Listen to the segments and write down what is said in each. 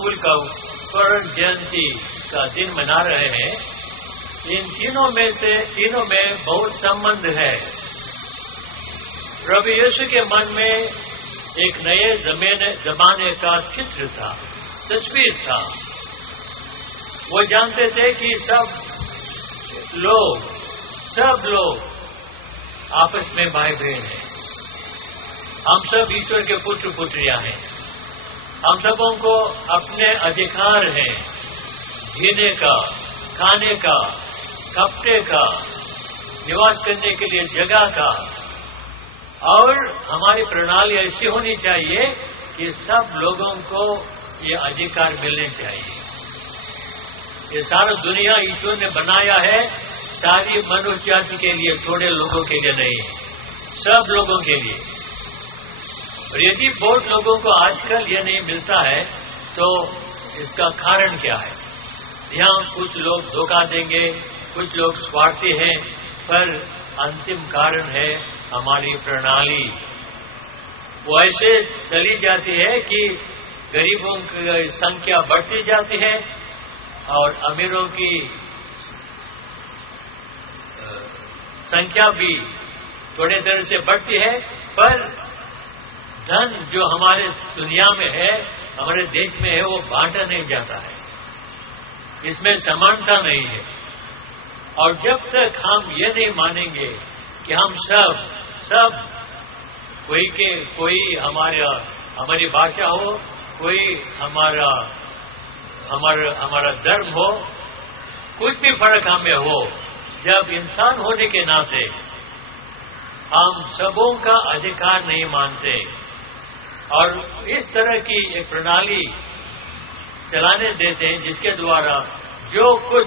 School का स्वर्ण जयंती का दिन मना रहे हैं। इन तीनों में बहुत संबंध है। प्रभु यीशु के मन में एक नए जमाने का चित्र था, तस्वीर था। वो जानते थे कि सब लोग आपस में भाई बहन हैं। हम सब ईश्वर के पुत्र पुत्रियां हैं। हम सबों को अपने अधिकार हैं, जीने का, खाने का, कपड़े का, निवास करने के लिए जगह का। और हमारी प्रणाली ऐसी होनी चाहिए कि सब लोगों को ये अधिकार मिलने चाहिए। ये सारा दुनिया ईश्वर ने बनाया है सारी मनुष्य जाति के लिए, थोड़े लोगों के लिए नहीं, सब लोगों के लिए। और यदि बहुत लोगों को आजकल ये नहीं मिलता है तो इसका कारण क्या है? यहाँ कुछ लोग धोखा देंगे, कुछ लोग स्वार्थी हैं, पर अंतिम कारण है हमारी प्रणाली। वो ऐसे चली जाती है कि गरीबों की संख्या बढ़ती जाती है और अमीरों की संख्या भी थोड़े तरह से बढ़ती है, पर धन जो हमारे दुनिया में है, हमारे देश में है, वो बांटा नहीं जाता है। इसमें समानता नहीं है। और जब तक हम ये नहीं मानेंगे कि हम सब कोई हमारी भाषा हो, कोई हमारा धर्म हो, कुछ भी फर्क हमें हो, जब इंसान होने के नाते हम सबों का अधिकार नहीं मानते और इस तरह की एक प्रणाली चलाने देते हैं जिसके द्वारा जो कुछ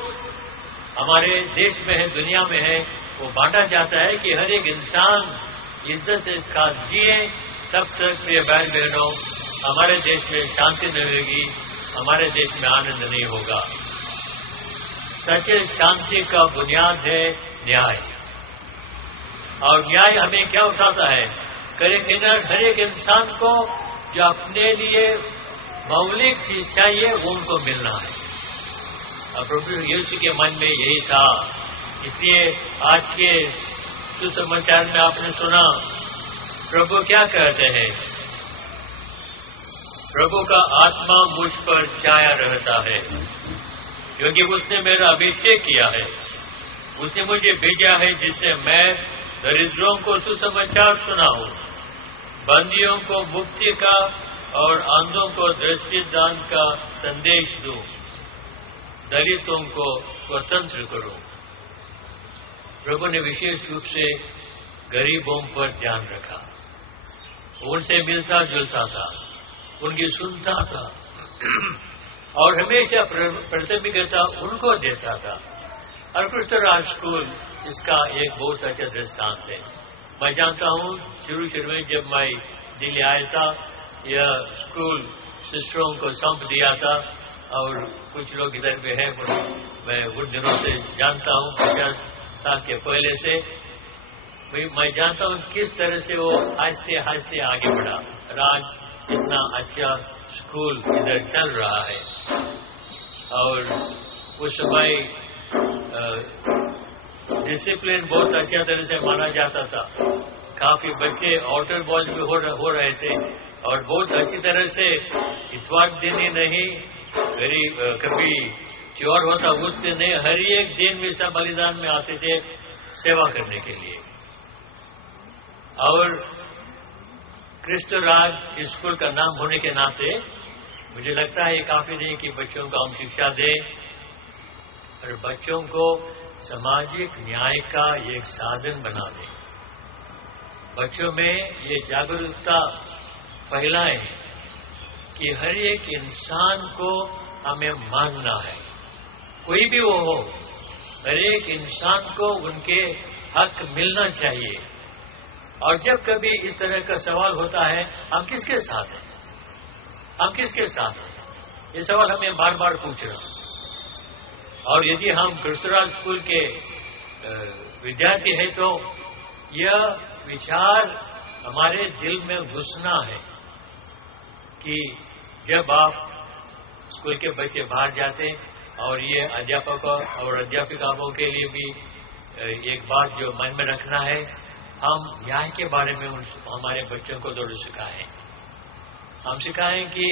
हमारे देश में है, दुनिया में है, वो बांटा जाता है कि हर एक इंसान इज्जत से इसका जिए। तब तक प्रिय बहन बहनों, हमारे देश में शांति नहीं होगी, हमारे देश में आनंद नहीं होगा। सच्चे शांति का बुनियाद है न्याय। और न्याय हमें क्या उठाता है? हर एक इंसान को जो अपने लिए मौलिक चीज चाहिए वो उनको मिलना है। और प्रभु यीशु के मन में यही था। इसलिए आज के सुसमाचार में आपने सुना प्रभु क्या कहते हैं? प्रभु का आत्मा मुझ पर छाया रहता है क्योंकि उसने मेरा अभिषेक किया है। उसने मुझे भेजा है जिससे मैं दरिद्रों को सुसमाचार सुनाऊं, बंदियों को मुक्ति का और अंधों को दृष्टिदान का संदेश दूं, दलितों को स्वतंत्र करूं। प्रभु ने विशेष रूप से गरीबों पर ध्यान रखा। उनसे मिलता जुलता था, उनकी सुनता था और हमेशा प्राथमिकता उनको देता था। और क्रिस्ट राज स्कूल इसका एक बहुत अच्छा दृष्टांत है। मैं जानता हूँ शुरू में जब मैं दिल्ली आया था, यह स्कूल सिस्टरों को सौंप दिया था और कुछ लोग इधर भी हैं, मैं उन दिनों से जानता हूँ, 50 साल के पहले से। मैं जानता हूँ किस तरह से वो आहिस्ते आहिस्ते आगे बढ़ा और आज इतना अच्छा स्कूल इधर चल रहा है। और उस समय डिसिप्लिन बहुत अच्छा तरह से माना जाता था। काफी बच्चे आउटर बॉल भी हो रहे थे और बहुत अच्छी तरह से इतवार दिन ही नहीं, कभी त्योहार होता उस दिन नहीं, हर एक दिन में सब बलिदान में आते थे सेवा करने के लिए। और क्रिस्ट राज स्कूल का नाम होने के नाते मुझे लगता है ये काफी नहीं कि बच्चों को हम शिक्षा दें और बच्चों को सामाजिक न्याय का एक साधन बना दें। बच्चों में ये जागरूकता फैलाएं कि हर एक इंसान को हमें मानना है, कोई भी वो हो, हर एक इंसान को उनके हक मिलना चाहिए। और जब कभी इस तरह का सवाल होता है, हम किसके साथ हैं, हम किसके साथ हैं, ये सवाल हमें बार बार पूछना। और यदि हम क्रिस्टराज स्कूल के विद्यार्थी हैं तो यह विचार हमारे दिल में घुसना है कि जब आप اسکول کے بچے باہر جاتے ہیں، اور یہ ادھیاپکوں اور ادھیاپکاؤں کے لیے بھی ایک بات جو من میں رکھنا ہے، ہم نیائے کے بارے میں ہمارے بچوں کو ضرور سکھائیں. ہم سکھائیں کہ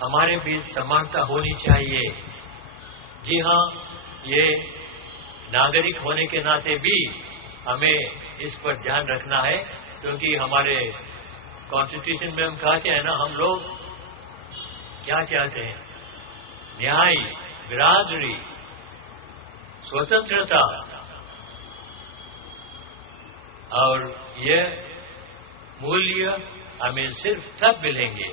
ہمارے بیچ سمانتا ہونی چاہیے. جی ہاں، یہ ناگرک ہونے کے ناطے بھی ہمیں اس پر دھیان رکھنا ہے، کیونکہ ہمارے کانسٹیٹیوشن میں ہم کہتے ہیں نا، ہم لوگ کیا چاہتے ہیں؟ نیائی، برادری، سوتنترتا. اور یہ مولیہ ہمیں صرف تب ملیں گے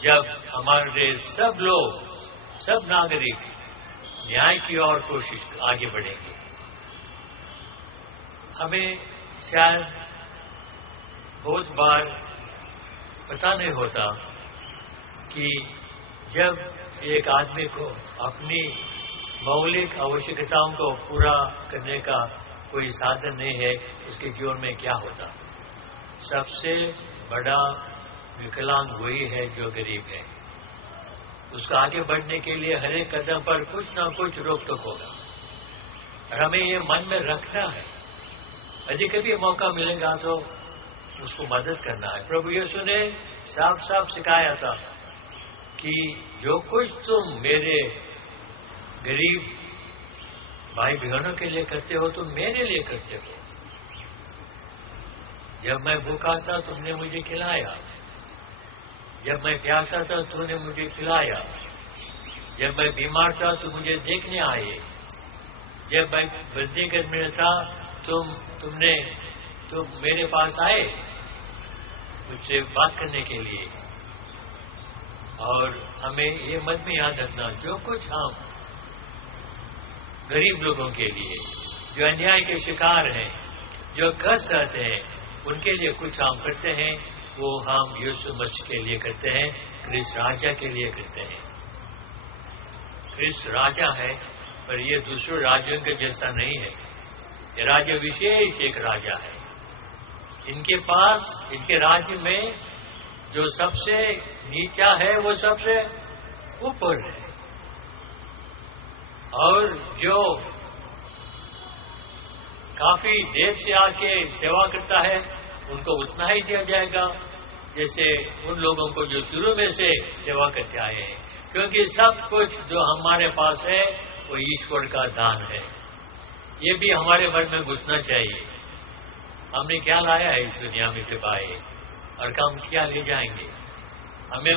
جب ہمارے سب لوگ، سب ناگرک نیائے کی اور کوشش آگے بڑھیں گے. ہمیں شاید بہت بار پتہ نہیں ہوتا کہ جب ایک آدمی کو اپنی مৌلک آوشکتاؤں کو پورا کرنے کا کوئی سادھن نہیں ہے، اس کے جیون میں کیا ہوتا. سب سے بڑا وکلانگ وہی ہے جو غریب ہے. اس کو آگے بڑھنے کے لیے ہر ایک قدم پر کچھ نہ کچھ روک ٹوک ہوگا، اور ہمیں یہ من میں رکھنا ہے. اجی کبھی موقع ملے گا تو اس کو مدد کرنا ہے. پربھو یسوع نے صاف صاف سکھایا تھا کہ جو کچھ تم میرے غریب بھائی بہنوں کے لیے کرتے ہو تم میرے لیے کرتے ہو. جب میں بھوکا تھا تم نے مجھے کھلایا، جب میں پیاسا تھا تم نے مجھے کھلایا، جب میں بیمار تھا تو مجھے دیکھنے آئے، جب میں بندی گھر میں تھا تم میرے پاس آئے مجھ سے بات کرنے کے لیے. اور ہمیں یہ من میں یاد رکھنا، جو کچھ ہم غریب لوگوں کے لیے، جو انیائی کے شکار ہیں، جو کس رہتے ہیں، ان کے لیے کچھ ہم کرتے ہیں، وہ ہم یسوع مسیح کے لیے کرتے ہیں، کرسٹ راجا کے لیے کرتے ہیں. کرسٹ راجا ہے، پر یہ دوسرے راجوں کے جیسا نہیں ہے. یہ راجا وشیش ایک راجا ہے. ان کے پاس، ان کے راج میں جو سب سے نیچا ہے وہ سب سے اوپر ہے، اور جو کافی دیر سے آ کے سیوا کرتا ہے ان کو اتنا ہی دیا جائے گا جیسے ان لوگوں کو جو شروع میں سے سیوا کرتے آئے ہیں. کیونکہ سب کچھ جو ہمارے پاس ہے وہ ایشور کا دان ہے. یہ بھی ہمارے من میں گھسنا چاہیے. ہم نے کیا لایا ہے اس دنیا میں کے بھائی، اور کام کیا لے جائیں گے. ہمیں